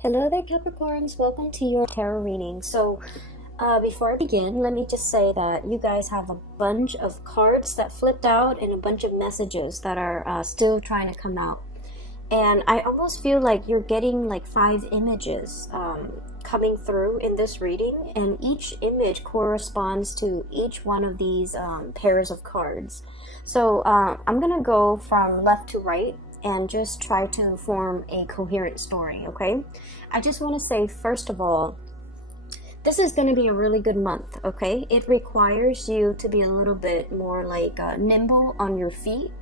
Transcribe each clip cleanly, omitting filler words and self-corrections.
Hello there, Capricorns. Welcome to your tarot reading. Before I begin, let me just say that you guys have a bunch of cards that flipped out and a bunch of messages that are still trying to come out. And I almost feel like you're getting like 5 images coming through in this reading, and each image corresponds to each one of these pairs of cards. I'm going to go from left to right and just try to form a coherent story, okay? I just want to say, first of all, this is going to be a really good month, okay? It requires you to be a little bit more like nimble on your feet.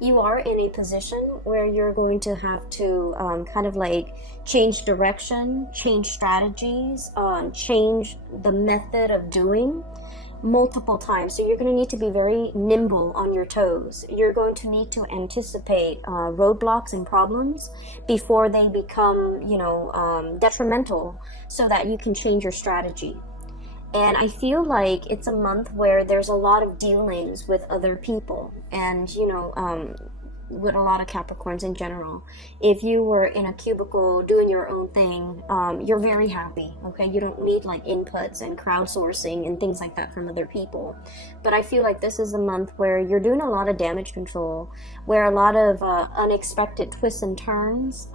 You are in a position where you're going to have to kind of like change direction, change strategies, change the method of doing multiple times. So you're going to need to be very nimble on your toes. You're going to need to anticipate roadblocks and problems before they become, detrimental, so that you can change your strategy. And I feel like it's a month where there's a lot of dealings with other people, and with a lot of Capricorns in general. If you were in a cubicle doing your own thing, you're very happy, okay? You don't need like inputs and crowdsourcing and things like that from other people. But I feel like this is a month where you're doing a lot of damage control, where a lot of unexpected twists and turns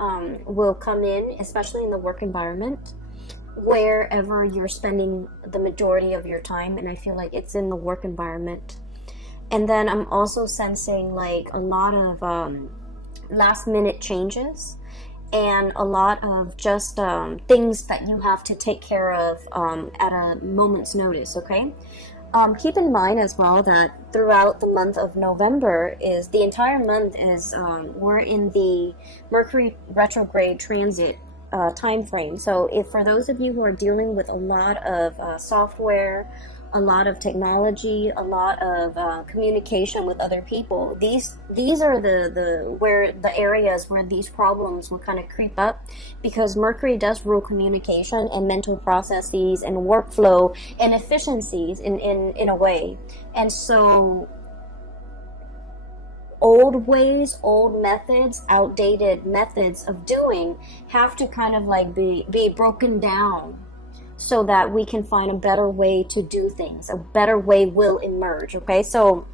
will come in, especially in the work environment, wherever you're spending the majority of your time. And I feel like it's in the work environment. And then I'm also sensing like a lot of last minute changes and a lot of just things that you have to take care of at a moment's notice, okay? Keep in mind as well that throughout the month of November, is the entire month is we're in the Mercury retrograde transit time frame. So if for those of you who are dealing with a lot of software, a lot of technology, a lot of communication with other people, these are the areas where these problems will kind of creep up, because Mercury does rule communication and mental processes and workflow and efficiencies in a way. And so old ways, old methods, outdated methods of doing have to kind of like be broken down, so that we can find a better way to do things. A better way will emerge, okay? So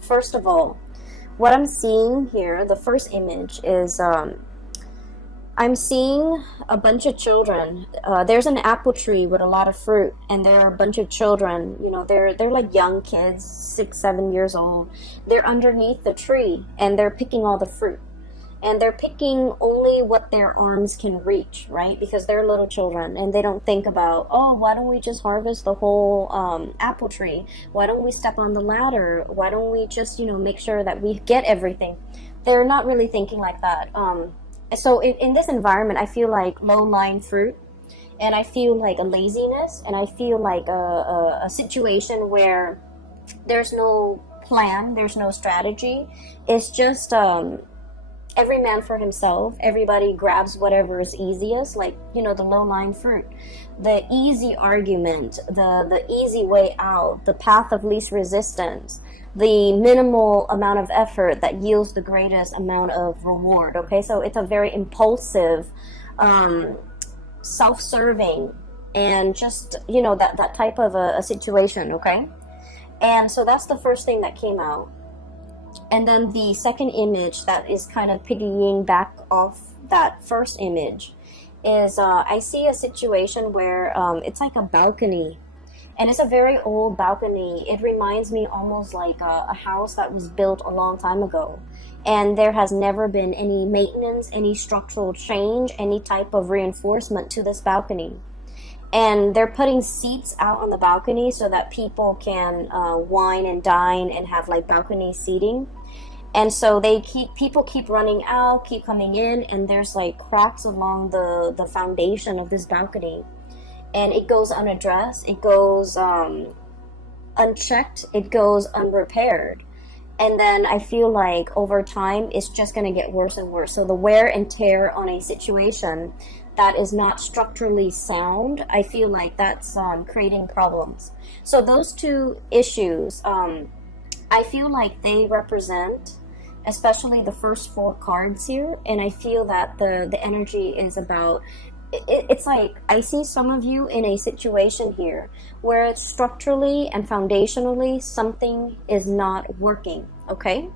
first of all, what I'm seeing here, the first image is I'm seeing a bunch of children. There's an apple tree with a lot of fruit, and there are a bunch of children. They're like young kids, 6, 7 years old. They're underneath the tree, and they're picking all the fruit. And they're picking only what their arms can reach, right? Because they're little children, and they don't think about, oh, why don't we just harvest the whole apple tree? Why don't we step on the ladder? Why don't we just, make sure that we get everything? They're not really thinking like that. So in this environment, I feel like low-lying fruit, and I feel like a laziness, and I feel like a situation where there's no plan, there's no strategy. It's just every man for himself. Everybody grabs whatever is easiest, like, the low-lying fruit. The easy argument, the easy way out, the path of least resistance, the minimal amount of effort that yields the greatest amount of reward, okay? So it's a very impulsive, self-serving, and just, that type of a situation, okay? And so that's the first thing that came out. And then the second image that is kind of piggying back off that first image is I see a situation where it's like a balcony, and it's a very old balcony. It reminds me almost like a house that was built a long time ago, and there has never been any maintenance, any structural change, any type of reinforcement to this balcony. And they're putting seats out on the balcony so that people can wine and dine and have like balcony seating. And so people keep running out, keep coming in, and there's like cracks along the foundation of this balcony. And it goes unaddressed, it goes unchecked, it goes unrepaired. And then I feel like over time, it's just going to get worse and worse. So the wear and tear on a situation that is not structurally sound, I feel like that's creating problems. So those two issues, I feel like they represent, especially the first 4 cards here, and I feel that the energy is about it's like I see some of you in a situation here where structurally and foundationally something is not working, okay?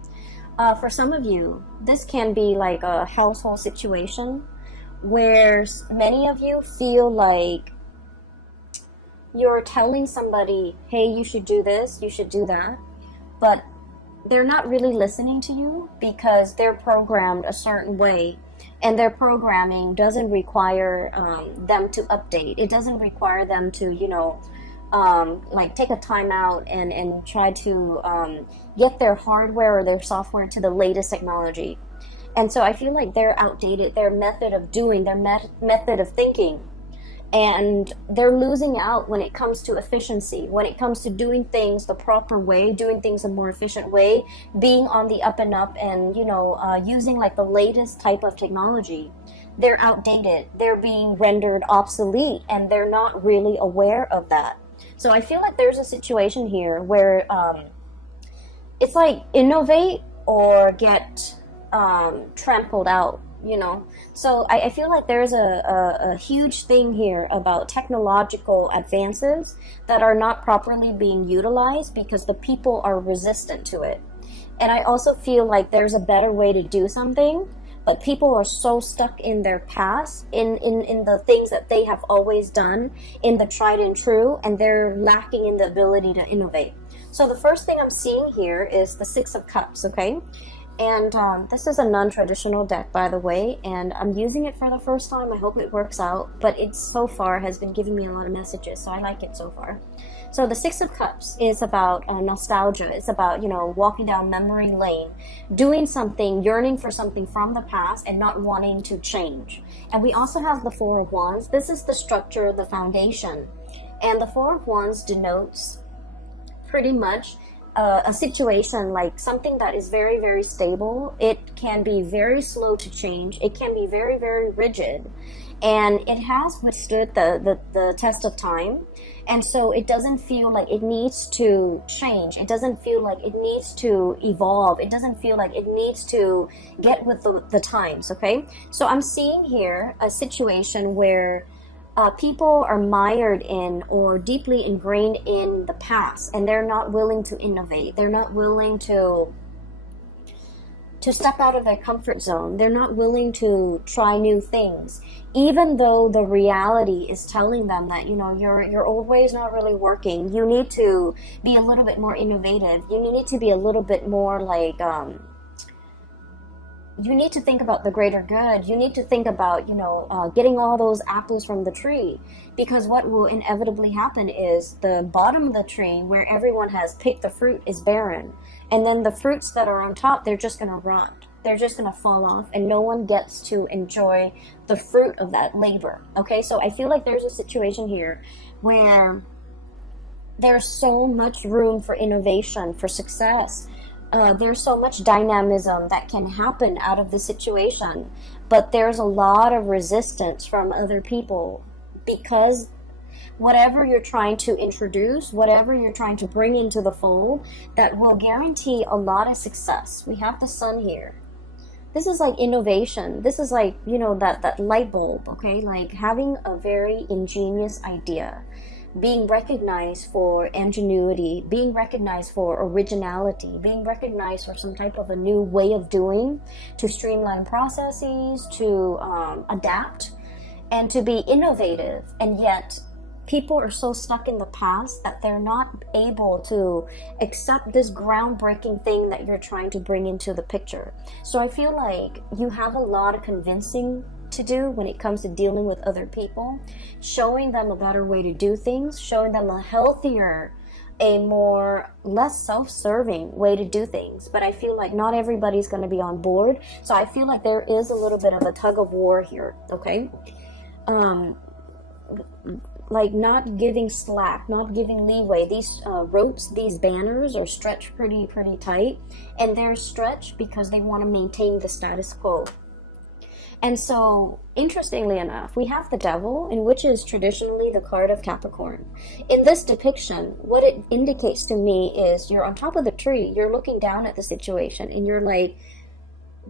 For some of you, this can be like a household situation where many of you feel like you're telling somebody, hey, you should do this, you should do that, but they're not really listening to you because they're programmed a certain way, and their programming doesn't require them to update. It doesn't require them to, like take a time out and try to get their hardware or their software to the latest technology. And so I feel like they're outdated, their method of doing, their method of thinking. And they're losing out when it comes to efficiency, when it comes to doing things the proper way, doing things a more efficient way, being on the up and up, and using like the latest type of technology. They're outdated, they're being rendered obsolete, and they're not really aware of that. So I feel like there's a situation here where it's like innovate or get trampled out. So I feel like there's a huge thing here about technological advances that are not properly being utilized because the people are resistant to it. And I also feel like there's a better way to do something, but people are so stuck in their past, in the things that they have always done, in the tried and true, and they're lacking in the ability to innovate. So the first thing I'm seeing here is the Six of Cups, okay? And this is a non-traditional deck, by the way, and I'm using it for the first time. I hope it works out, but it so far has been giving me a lot of messages, so I like it so far. So the Six of Cups is about nostalgia. It's about, walking down memory lane, doing something, yearning for something from the past and not wanting to change. And we also have the Four of Wands. This is the structure, the foundation. And the Four of Wands denotes pretty much a situation, like something that is very, very stable. It can be very slow to change. It can be very, very rigid. And it has withstood the test of time. And so it doesn't feel like it needs to change. It doesn't feel like it needs to evolve. It doesn't feel like it needs to get with the times, okay? So I'm seeing here a situation where people are mired in or deeply ingrained in the past, and they're not willing to innovate. They're not willing to step out of their comfort zone. They're not willing to try new things, even though the reality is telling them that, your old way is not really working. You need to be a little bit more innovative. You need to be a little bit more like, you need to think about the greater good. You need to think about, getting all those apples from the tree, because what will inevitably happen is the bottom of the tree where everyone has picked the fruit is barren. And then the fruits that are on top, they're just going to rot. They're just going to fall off, and no one gets to enjoy the fruit of that labor. Okay, so I feel like there's a situation here where there's so much room for innovation, for success. There's so much dynamism that can happen out of the situation, but there's a lot of resistance from other people, because whatever you're trying to introduce, whatever you're trying to bring into the fold, that will guarantee a lot of success. We have the Sun here. This is like innovation. This is like, that light bulb, okay? Like having a very ingenious idea, being recognized for ingenuity, being recognized for originality, being recognized for some type of a new way of doing, to streamline processes, to adapt, and to be innovative. And yet people are so stuck in the past that they're not able to accept this groundbreaking thing that you're trying to bring into the picture. So I feel like you have a lot of convincing to do when it comes to dealing with other people, showing them a better way to do things, showing them a healthier, a more less self-serving way to do things. But I feel like not everybody's going to be on board. So I feel like there is a little bit of a tug of war here, okay? Like not giving slack, not giving leeway. These ropes, these banners are stretched pretty tight, and they're stretched because they want to maintain the status quo. And so, interestingly enough, we have the Devil, in which is traditionally the card of Capricorn. In this depiction, what it indicates to me is you're on top of the tree, you're looking down at the situation, and you're like,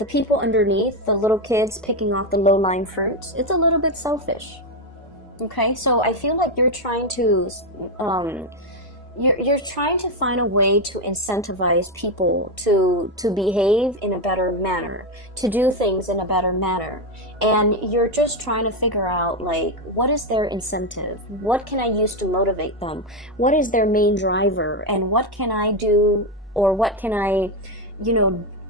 the people underneath, the little kids picking off the low-lying fruits, it's a little bit selfish. Okay, so I feel like you're trying to you're trying to find a way to incentivize people to behave in a better manner, to do things in a better manner, and you're just trying to figure out, like, what is their incentive? What can I use to motivate them? What is their main driver? And what can I do, or what can I,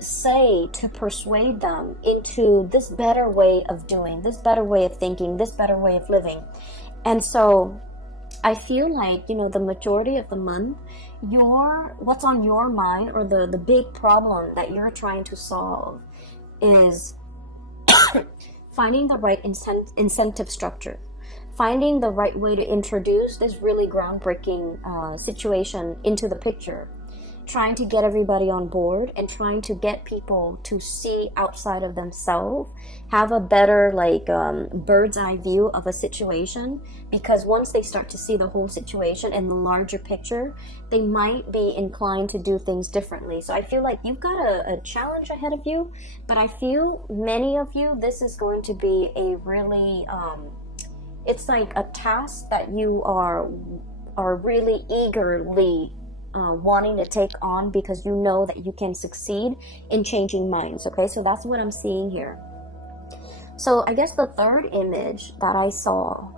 say to persuade them into this better way of doing, this better way of thinking, this better way of living? And so I feel like, the majority of the month, what's on your mind, or the big problem that you're trying to solve, is finding the right incentive structure, finding the right way to introduce this really groundbreaking situation into the picture, trying to get everybody on board, and trying to get people to see outside of themselves, have a better bird's eye view of a situation, because once they start to see the whole situation and the larger picture, they might be inclined to do things differently. So I feel like you've got a challenge ahead of you, but I feel many of you, this is going to be a really it's like a task that you are really eagerly wanting to take on, because you know that you can succeed in changing minds. Okay, so that's what I'm seeing here. So I guess the third image that I saw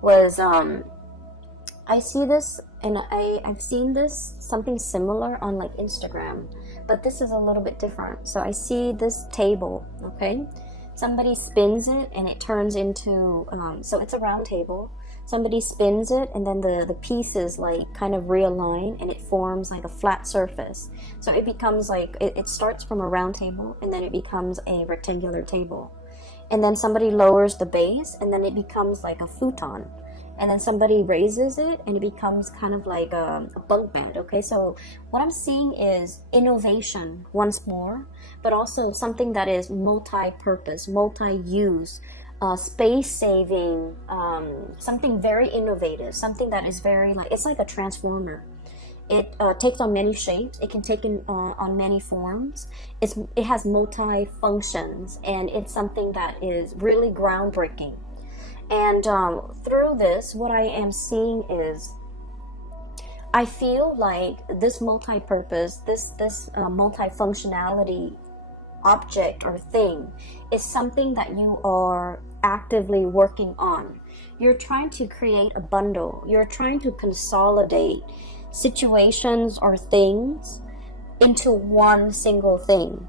was I see this, and I've seen this something similar on Instagram, but this is a little bit different. So I see this table. Okay, somebody spins it and it turns into so it's a round table. Somebody spins it, and then the pieces kind of realign, and it forms like a flat surface. So it becomes it starts from a round table, and then it becomes a rectangular table. And then somebody lowers the base, and then it becomes like a futon. And then somebody raises it, and it becomes kind of like a bunk bed. Okay, so what I'm seeing is innovation once more, but also something that is multi-purpose, multi-use, space-saving, something very innovative, something that is very it's like a transformer. It takes on many shapes. It can take on many forms. It has multi-functions, and it's something that is really groundbreaking. And through this, what I am seeing is, I feel like this multi-purpose, this multi-functionality object or thing is something that you are actively working on. You're trying to create a bundle. You're trying to consolidate situations or things into one single thing.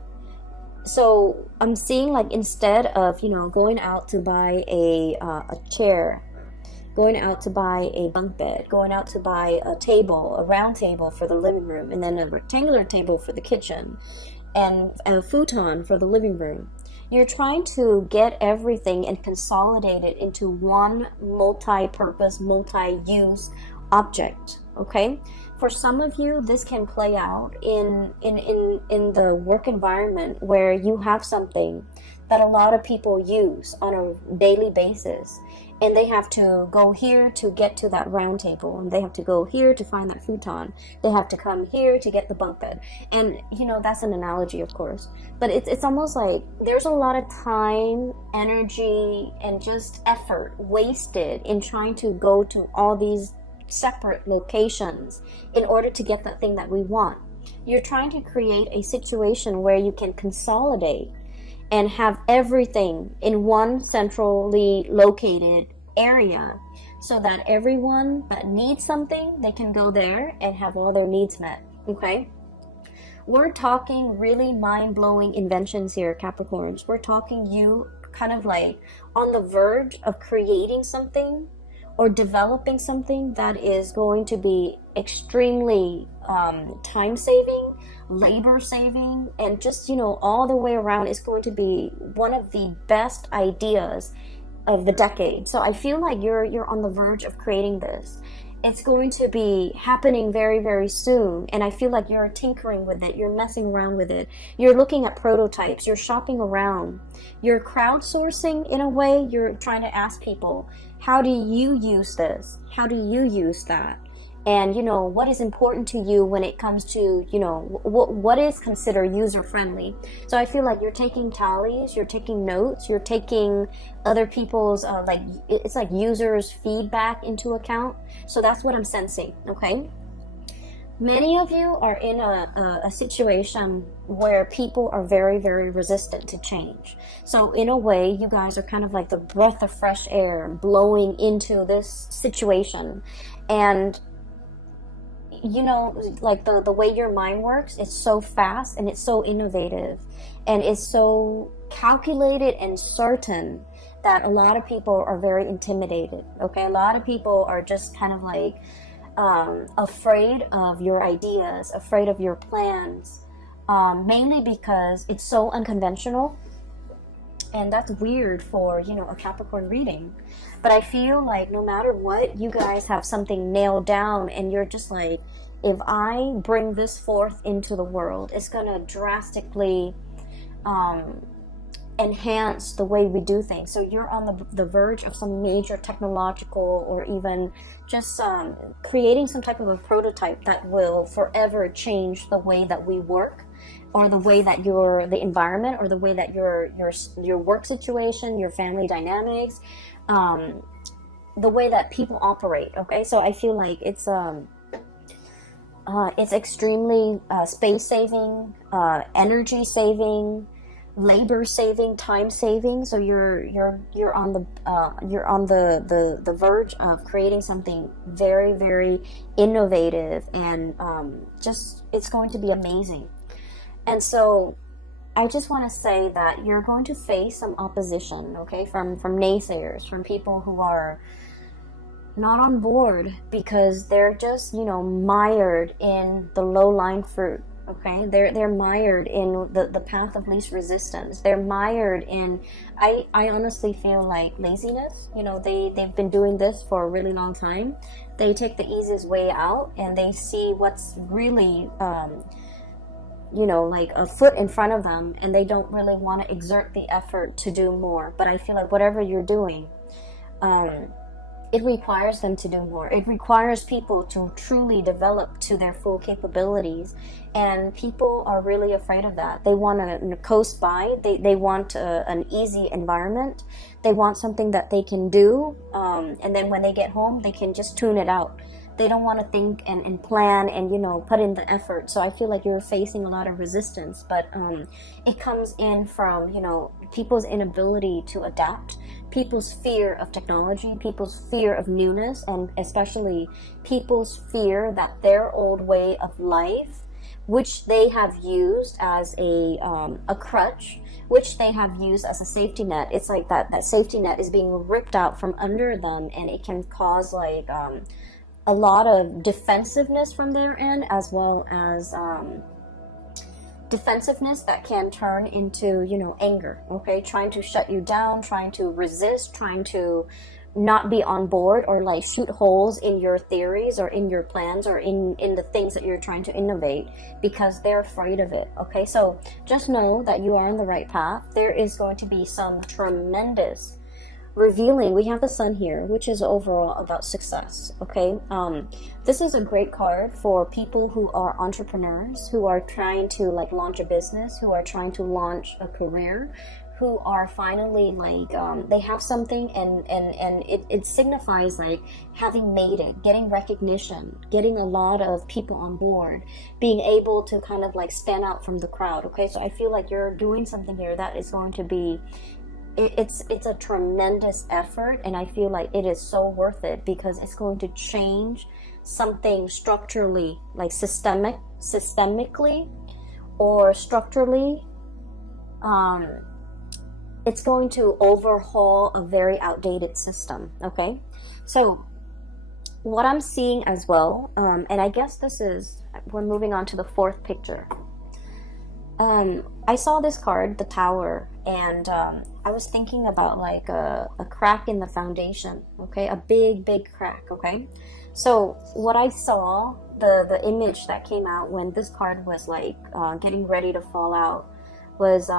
So I'm seeing instead of going out to buy a chair, going out to buy a bunk bed, going out to buy a table, a round table for the living room, and then a rectangular table for the kitchen, and a futon for the living room. You're trying to get everything and consolidate it into one multi-purpose, multi-use object. Okay, for some of you, this can play out in the work environment, where you have something that a lot of people use on a daily basis, and they have to go here to get to that round table, and they have to go here to find that futon, they have to come here to get the bunk bed. And that's an analogy, of course, but it's almost like there's a lot of time, energy, and just effort wasted in trying to go to all these separate locations in order to get that thing that we want. You're trying to create a situation where you can consolidate and have everything in one centrally located area, so that everyone that needs something, they can go there and have all their needs met. Okay, we're talking really mind-blowing inventions here, Capricorns. We're talking you kind of on the verge of creating something or developing something that is going to be extremely time-saving, labor-saving, and just, all the way around is going to be one of the best ideas of the decade. So I feel like you're on the verge of creating this. It's going to be happening very, very soon, and I feel like you're tinkering with it, you're messing around with it, you're looking at prototypes, you're shopping around, you're crowdsourcing in a way. You're trying to ask people, how do you use this? How do you use that? and you know what is important to you when it comes to, you know, what is considered user friendly. So I feel like you're taking tallies, you're taking notes, you're taking other people's like, it's like users feedback into account. So that's what I'm sensing. Okay, many of you are in a situation where people are very, very resistant to change. So in a way, you guys are kind of like the breath of fresh air blowing into this situation. And you know, like the way your mind works, it's so fast and it's so innovative and it's so calculated and certain that a lot of people are very intimidated. Okay, a lot of people are just kind of like afraid of your ideas, afraid of your plans, mainly because it's so unconventional. And that's weird for, you know, a Capricorn reading. But I feel like no matter what, you guys have something nailed down, and you're just like, if I bring this forth into the world, it's going to drastically enhance the way we do things. So you're on the verge of some major technological, or even just creating some type of a prototype that will forever change the way that we work, or the way that the environment, or the way that your work situation, your family dynamics, the way that people operate. Okay, so I feel like it's extremely space saving, energy saving, labor saving, time saving. So you're on the verge of creating something very, very innovative, and just, it's going to be amazing. And so I just want to say that you're going to face some opposition, okay, from naysayers, from people who are not on board because they're just, you know, mired in the low-lying fruit. Okay, they're mired in the path of least resistance. They're mired in, I honestly feel like, laziness. You know, they've been doing this for a really long time. They take the easiest way out, and they see what's really you know, like a foot in front of them, and they don't really want to exert the effort to do more. But I feel like whatever you're doing, it requires them to do more. It requires people to truly develop to their full capabilities, and people are really afraid of that. They want to coast by. They want an easy environment. They want something that they can do, and then when they get home, they can just tune it out. They don't want to think and plan and, you know, put in the effort. So I feel like you're facing a lot of resistance, but it comes in from, you know, people's inability to adapt, people's fear of technology, people's fear of newness, and especially people's fear that their old way of life, which they have used as a crutch, which they have used as a safety net, it's like that safety net is being ripped out from under them, and it can cause like a lot of defensiveness from their end, as well as defensiveness that can turn into, you know, anger. Okay, trying to shut you down, trying to resist, trying to not be on board, or like shoot holes in your theories or in your plans or in the things that you're trying to innovate, because they're afraid of it. Okay, so just know that you are on the right path. There is going to be some tremendous revealing. We have the sun here, which is overall about success. Okay, this is a great card for people who are entrepreneurs, who are trying to like launch a business, who are trying to launch a career, who are finally like they have something, and it signifies like having made it, getting recognition, getting a lot of people on board, being able to kind of like stand out from the crowd. Okay, so I feel like you're doing something here that is going to be, it's a tremendous effort, and I feel like it is so worth it, because it's going to change something structurally, like systemically or structurally. It's going to overhaul a very outdated system. Okay, so what I'm seeing as well, and I guess we're moving on to the fourth picture. I saw this card, the Tower, and I was thinking about like a crack in the foundation. Okay, a big crack. Okay, so what I saw, the image that came out when this card was like getting ready to fall out, was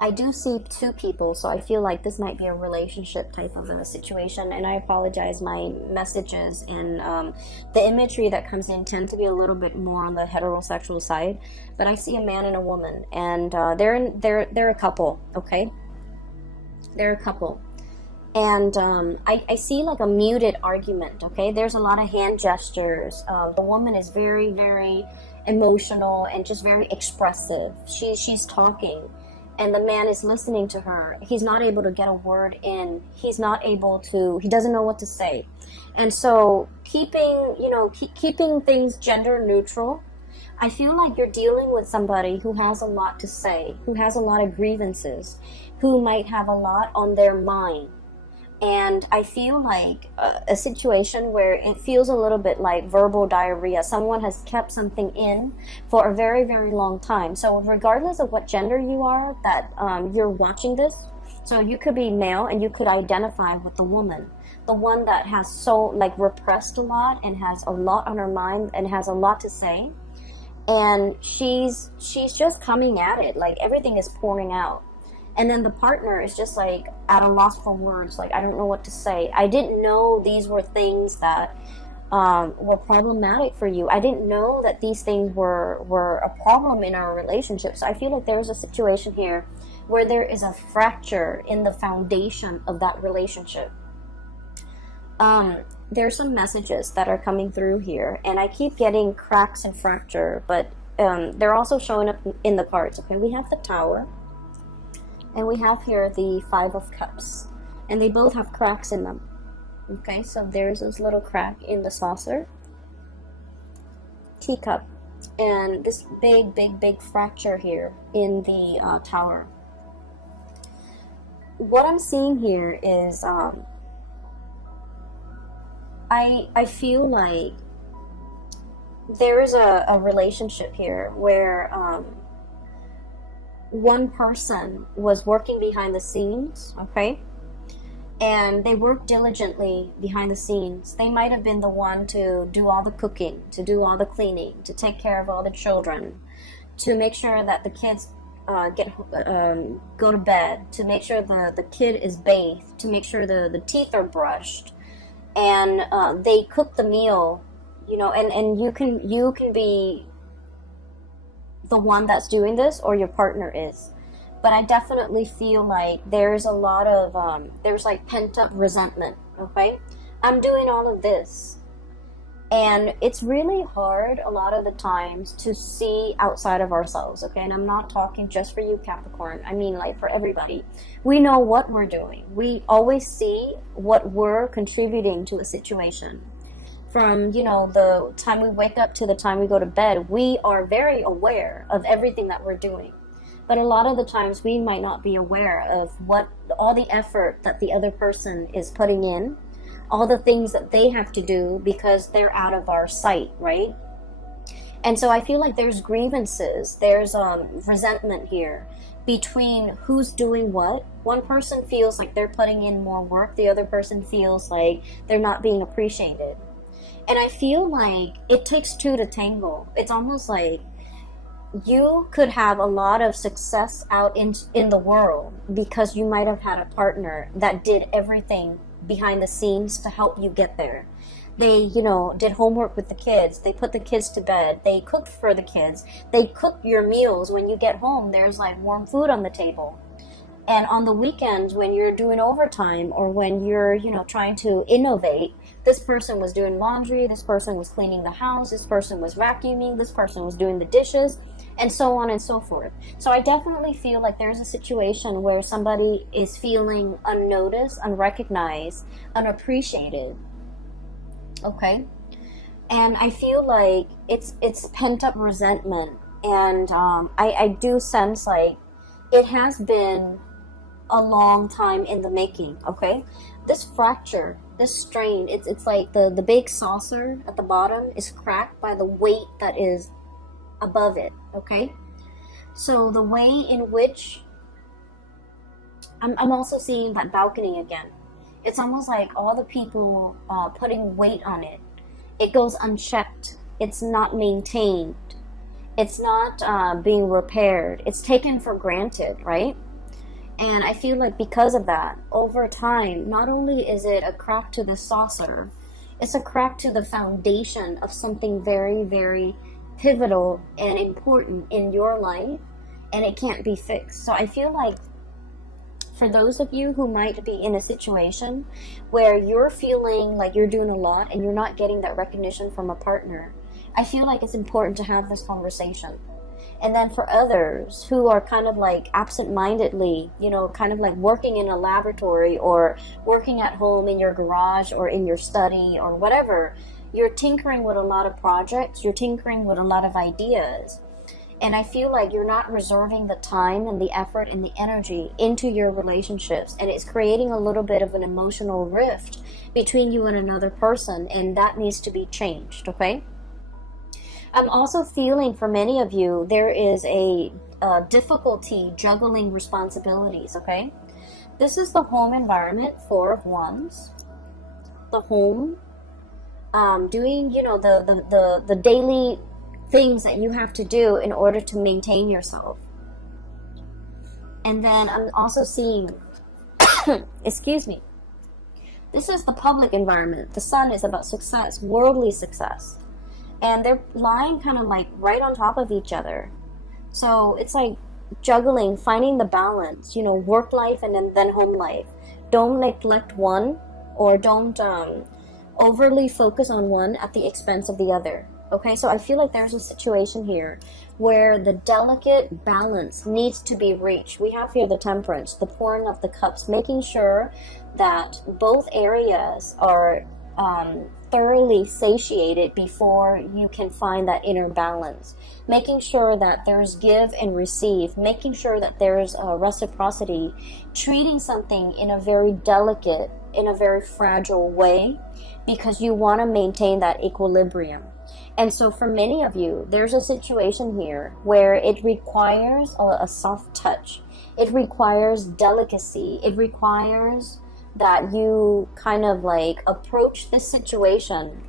I do see two people, so I feel like this might be a relationship type of a situation. And I apologize, my messages and the imagery that comes in tend to be a little bit more on the heterosexual side. But I see a man and a woman, and they're a couple. Okay, they're a couple, and I see like a muted argument. Okay, there's a lot of hand gestures. The woman is very, very emotional and just very expressive. She's talking, and the man is listening to her. He's not able to get a word in. He doesn't know what to say. And so keeping things gender neutral, I feel like you're dealing with somebody who has a lot to say, who has a lot of grievances, who might have a lot on their mind. And I feel like a situation where it feels a little bit like verbal diarrhea. Someone has kept something in for a very, very long time. So regardless of what gender you are that you're watching this, so you could be male and you could identify with the woman, the one that has so like repressed a lot and has a lot on her mind and has a lot to say. And she's just coming at it, like everything is pouring out. And then the partner is just like at a loss for words, like I don't know what to say. I didn't know these were things that were problematic for you. I didn't know that these things were a problem in our relationship. So I feel like there's a situation here where there is a fracture in the foundation of that relationship. There's some messages that are coming through here, and I keep getting cracks and fracture, but they're also showing up in the cards. Okay, we have the Tower. And we have here the Five of Cups. And they both have cracks in them. Okay, so there's this little crack in the saucer. Teacup. And this big, big, big fracture here in the Tower. What I'm seeing here is I feel like there is a relationship here where one person was working behind the scenes, okay? And they worked diligently behind the scenes. They might have been the one to do all the cooking, to do all the cleaning, to take care of all the children, to make sure that the kids go to bed, to make sure the kid is bathed, to make sure the teeth are brushed. And they cook the meal, and you can be the one that's doing this, or your partner is. But I definitely feel like there's a lot of there's like pent-up resentment. Okay, I'm doing all of this, and it's really hard a lot of the times to see outside of ourselves. Okay, and I'm not talking just for you, Capricorn. I mean, like, for everybody. We know what we're doing. We always see what we're contributing to a situation. From, the time we wake up to the time we go to bed, we are very aware of everything that we're doing. But a lot of the times we might not be aware of all the effort that the other person is putting in, all the things that they have to do because they're out of our sight, right? And so I feel like there's grievances, there's resentment here between who's doing what. One person feels like they're putting in more work, the other person feels like they're not being appreciated. And I feel like it takes two to tango. It's almost like you could have a lot of success out in the world because you might have had a partner that did everything behind the scenes to help you get there. They, did homework with the kids. They put the kids to bed. They cooked for the kids. They cook your meals. When you get home, there's like warm food on the table. And on the weekends, when you're doing overtime or when you're, trying to innovate, this person was doing laundry, this person was cleaning the house, this person was vacuuming, this person was doing the dishes, and so on and so forth. So I definitely feel like there's a situation where somebody is feeling unnoticed, unrecognized, unappreciated. Okay? And I feel like it's pent-up resentment. And I do sense like it has been a long time in the making, okay? This fracture, this strain, it's like the big saucer at the bottom is cracked by the weight that is above it, okay? So the way in which I'm also seeing that balcony again. It's almost like all the people putting weight on it. It goes unchecked. It's not maintained. It's not being repaired. It's taken for granted, right? And I feel like because of that, over time, not only is it a crack to the saucer, it's a crack to the foundation of something very, very pivotal and important in your life, and it can't be fixed. So I feel like for those of you who might be in a situation where you're feeling like you're doing a lot and you're not getting that recognition from a partner, I feel like it's important to have this conversation. And then for others who are kind of like absent-mindedly, you know, kind of like working in a laboratory or working at home in your garage or in your study or whatever, you're tinkering with a lot of projects, you're tinkering with a lot of ideas. And I feel like you're not reserving the time and the effort and the energy into your relationships. And it's creating a little bit of an emotional rift between you and another person. And that needs to be changed, okay? I'm also feeling for many of you, there is a difficulty juggling responsibilities, okay? This is the home environment, Four of Wands. The home, doing, you know, the daily things that you have to do in order to maintain yourself. And then I'm also seeing, excuse me, this is the public environment. The Sun is about success, worldly success. And they're lying kind of like right on top of each other. So it's like juggling, finding the balance, you know, work life and then home life. Don't neglect one, or don't overly focus on one at the expense of the other. Okay, so I feel like there's a situation here where the delicate balance needs to be reached. We have here the Temperance, the pouring of the cups, making sure that both areas are thoroughly satiated before you can find that inner balance. Making sure that there's give and receive, making sure that there's reciprocity, treating something in a very delicate, in a very fragile way, because you want to maintain that equilibrium. And so for many of you, there's a situation here where it requires a soft touch. It requires delicacy. It requires that you kind of like approach this situation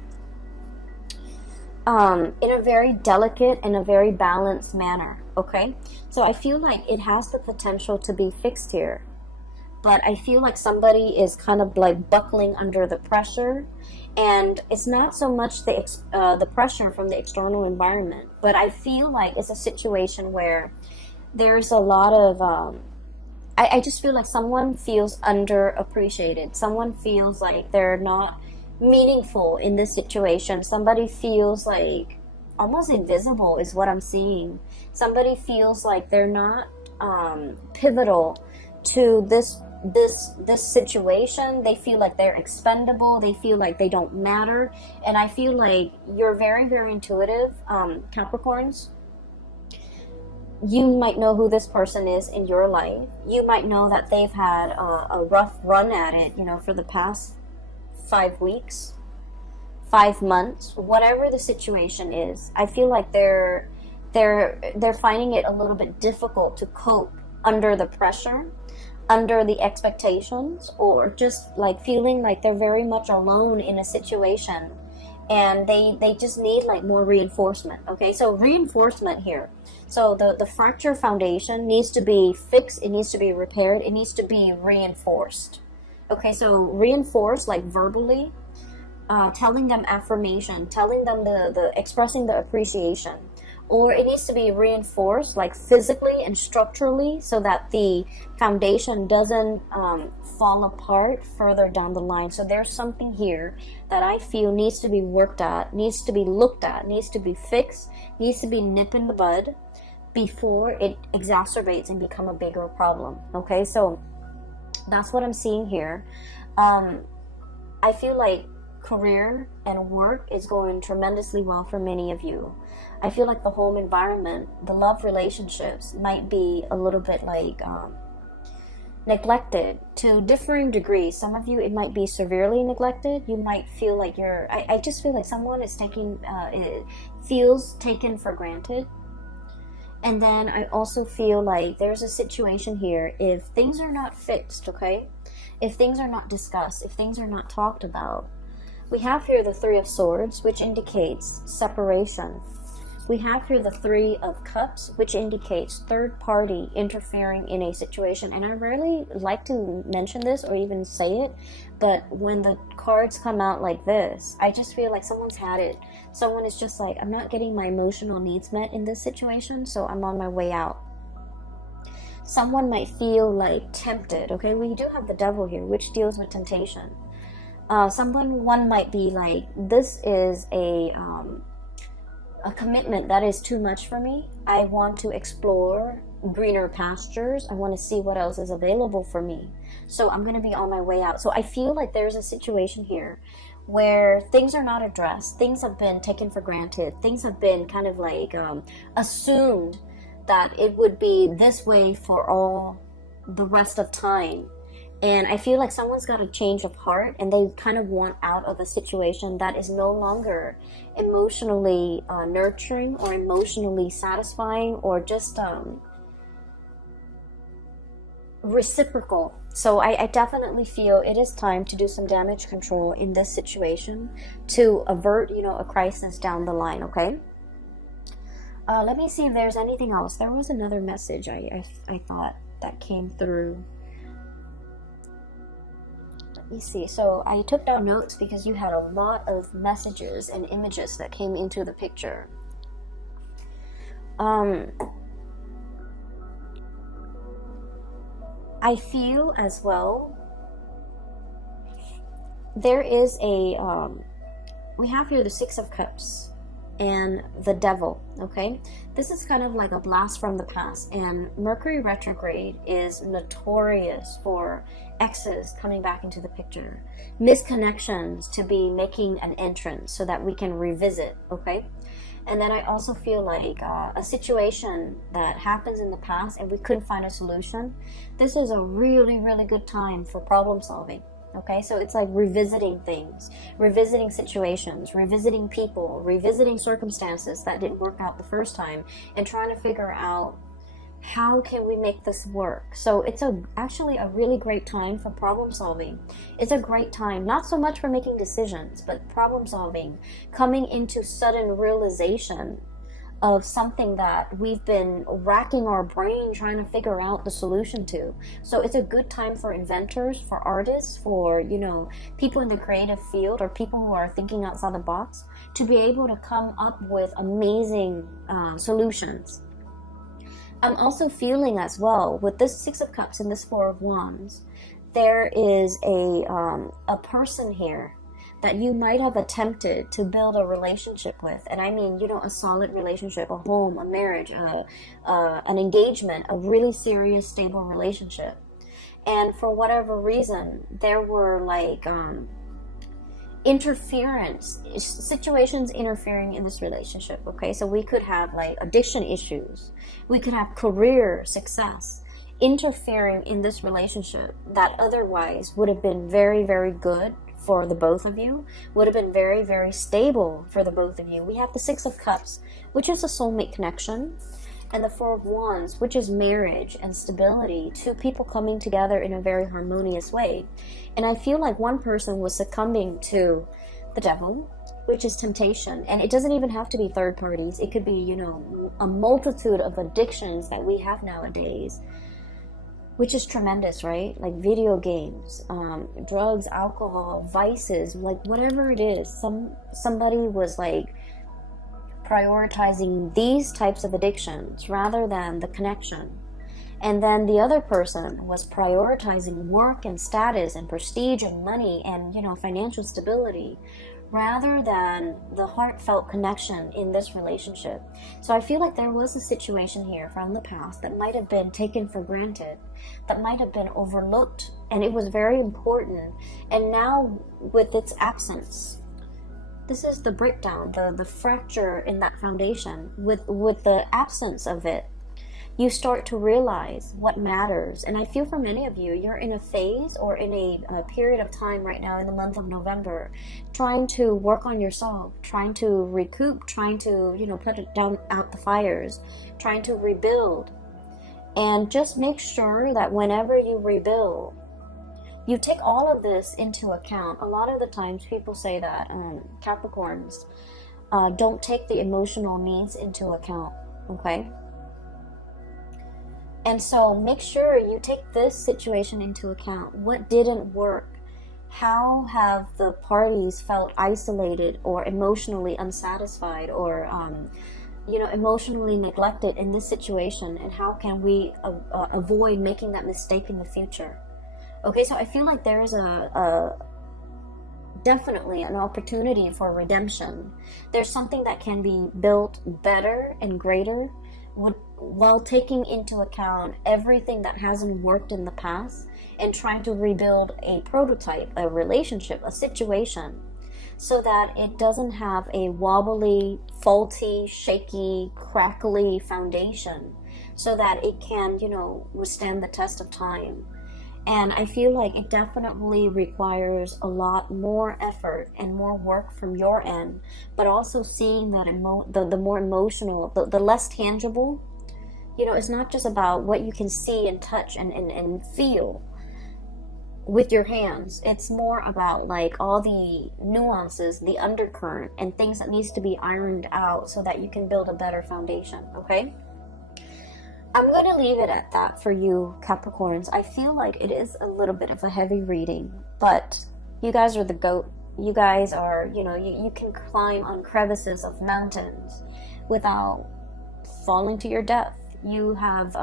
in a very delicate and a very balanced manner, okay? So I feel like it has the potential to be fixed here. But I feel like somebody is kind of like buckling under the pressure. And it's not so much the pressure from the external environment, but I feel like it's a situation where there's a lot of I just feel like someone feels underappreciated. Someone feels like they're not meaningful in this situation. Somebody feels like almost invisible is what I'm seeing. Somebody feels like they're not pivotal to this situation. They feel like they're expendable. They feel like they don't matter. And I feel like you're very, very intuitive, Capricorns. You might know who this person is in your life. You might know that they've had a rough run at it, you know, for the past 5 weeks, 5 months, whatever the situation is. I feel like they're finding it a little bit difficult to cope under the pressure, under the expectations, or just like feeling like they're very much alone in a situation, and they just need like more reinforcement. Okay, so reinforcement here. So the fracture foundation needs to be fixed, it needs to be repaired, it needs to be reinforced. Okay, so reinforce like verbally, telling them affirmation, telling them the expressing the appreciation. Or it needs to be reinforced like physically and structurally, so that the foundation doesn't fall apart further down the line. So there's something here that I feel needs to be worked at, needs to be looked at, needs to be fixed, needs to be nipped in the bud before it exacerbates and become a bigger problem. Okay, so that's what I'm seeing here. I feel like career and work is going tremendously well for many of you. I feel like the home environment, the love relationships might be a little bit like neglected to differing degrees. Some of you, it might be severely neglected. You might feel like I just feel like someone is feels taken for granted. And then I also feel like there's a situation here, if things are not fixed, okay? If things are not discussed, if things are not talked about. We have here the Three of Swords, which indicates separation. we have here the Three of Cups, which indicates third party interfering in a situation. And I rarely like to mention this or even say it, but when the cards come out like this, I just feel like someone's had it. Someone is just like, I'm not getting my emotional needs met in this situation, so I'm on my way out. Someone might feel like tempted, okay? We do have the Devil here, which deals with temptation. One might be like, this is a commitment that is too much for me. I want to explore greener pastures. I want to see what else is available for me. So I'm going to be on my way out. So I feel like there's a situation here where things are not addressed. Things have been taken for granted. Things have been kind of like assumed that it would be this way for all the rest of time. And I feel like someone's got a change of heart and they kind of want out of a situation that is no longer emotionally nurturing or emotionally satisfying or just reciprocal. So I definitely feel it is time to do some damage control in this situation to avert, a crisis down the line, okay? Let me see if there's anything else. There was another message I thought that came through. Let me see. So I took down notes because you had a lot of messages and images that came into the picture. I feel as well there is a we have here the Six of Cups and the Devil, okay? This is kind of like a blast from the past, and Mercury retrograde is notorious for exes coming back into the picture, misconnections to be making an entrance so that we can revisit, okay? And then I also feel like a situation that happens in the past and we couldn't find a solution. This is a really, really good time for problem solving. Okay, so it's like revisiting things, revisiting situations, revisiting people, revisiting circumstances that didn't work out the first time, and trying to figure out how can we make this work. So it's actually a really great time for problem solving. It's a great time, not so much for making decisions, but problem solving, coming into sudden realization of something that we've been racking our brain trying to figure out the solution to. So it's a good time for inventors, for artists, for, people in the creative field or people who are thinking outside the box to be able to come up with amazing solutions. I'm also feeling as well with this Six of Cups and this Four of Wands, there is a person here that you might have attempted to build a relationship with. And I mean, a solid relationship, a home, a marriage, an engagement, a really serious, stable relationship. And for whatever reason, there were like situations interfering in this relationship, okay? So we could have like addiction issues. We could have career success interfering in this relationship that otherwise would have been very, very good for the both of you, would have been very, very stable for the both of you. We have the Six of Cups, which is a soulmate connection, and the Four of Wands, which is marriage and stability, two people coming together in a very harmonious way. And I feel like one person was succumbing to the Devil, which is temptation. And it doesn't even have to be third parties. It could be, a multitude of addictions that we have nowadays, which is tremendous, right? Like video games, drugs, alcohol, vices, like whatever it is. Somebody was like prioritizing these types of addictions rather than the connection. And then the other person was prioritizing work and status and prestige and money and, financial stability rather than the heartfelt connection in this relationship. So I feel like there was a situation here from the past that might have been taken for granted, that might have been overlooked, and it was very important. And now with its absence, this is the breakdown, the fracture in that foundation. With the absence of it, you start to realize what matters. And I feel for many of you, you're in a phase or in a period of time right now in the month of November, trying to work on yourself, trying to recoup, trying to, put it down out the fires, trying to rebuild. And just make sure that whenever you rebuild, you take all of this into account. A lot of the times people say that Capricorns, don't take the emotional needs into account, okay? And so make sure you take this situation into account. What didn't work? How have the parties felt isolated or emotionally unsatisfied, or emotionally neglected in this situation, and how can we avoid making that mistake in the future? Okay, so I feel like there is definitely an opportunity for redemption. There's something that can be built better and greater while taking into account everything that hasn't worked in the past and trying to rebuild a prototype, a relationship, a situation, so that it doesn't have a wobbly, faulty, shaky, crackly foundation, so that it can, withstand the test of time. And I feel like it definitely requires a lot more effort and more work from your end, but also seeing that the more emotional, the less tangible, it's not just about what you can see and touch and feel with your hands. It's more about like all the nuances, the undercurrent, and things that needs to be ironed out so that you can build a better foundation, okay? I'm going to leave it at that for you, Capricorns. I feel like it is a little bit of a heavy reading, but you guys are the GOAT. You guys are, you can climb on crevices of mountains without falling to your death. You have,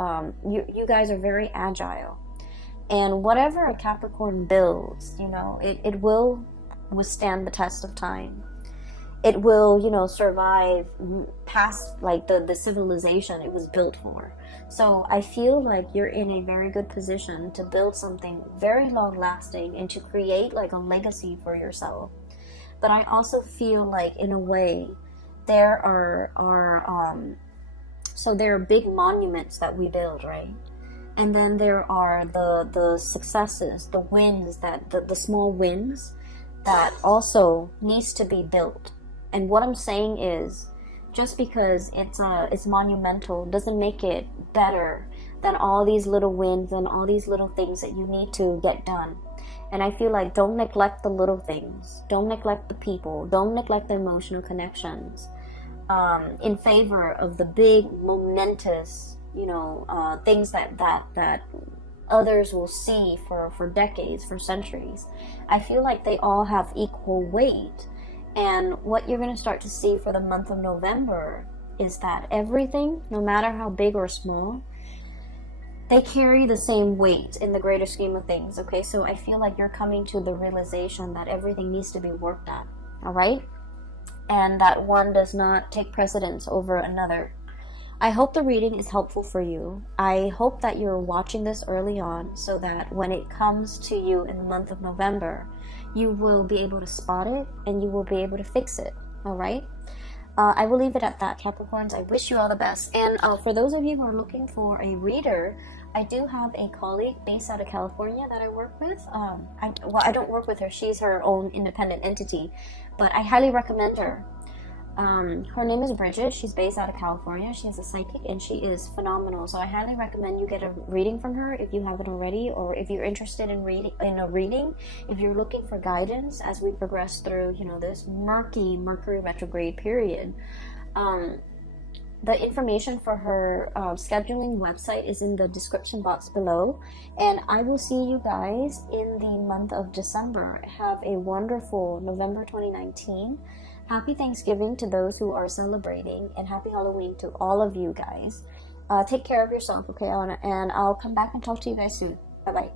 you guys are very agile. And whatever a Capricorn builds, it will withstand the test of time. It will, survive past like the civilization it was built for. So I feel like you're in a very good position to build something very long lasting and to create like a legacy for yourself. But I also feel like in a way there there are big monuments that we build, right? And then there are the successes, the wins, the small wins that also needs to be built. And what I'm saying is, just because it's monumental doesn't make it better than all these little wins and all these little things that you need to get done. And I feel like don't neglect the little things. Don't neglect the people. Don't neglect the emotional connections in favor of the big, momentous, things that others will see for decades, for centuries. I feel like they all have equal weight. And what you're going to start to see for the month of November is that everything, no matter how big or small, they carry the same weight in the greater scheme of things, okay? So I feel like you're coming to the realization that everything needs to be worked at, all right? And that one does not take precedence over another. I hope the reading is helpful for you. I hope that you're watching this early on so that when it comes to you in the month of November, you will be able to spot it and you will be able to fix it, all right? I will leave it at that, Capricorns. I wish you all the best. And for those of you who are looking for a reader, I do have a colleague based out of California that I work with. I don't work with her. She's her own independent entity, but I highly recommend her. Her name is Bridget. She's based out of California. She's a psychic and she is phenomenal. So I highly recommend you get a reading from her if you haven't already, or if you're interested in a reading, if you're looking for guidance as we progress through, this murky Mercury retrograde period. The information for her scheduling website is in the description box below. And I will see you guys in the month of December. Have a wonderful November 2019. Happy Thanksgiving to those who are celebrating, and happy Halloween to all of you guys. Take care of yourself, okay, Anna? And I'll come back and talk to you guys soon. Bye-bye.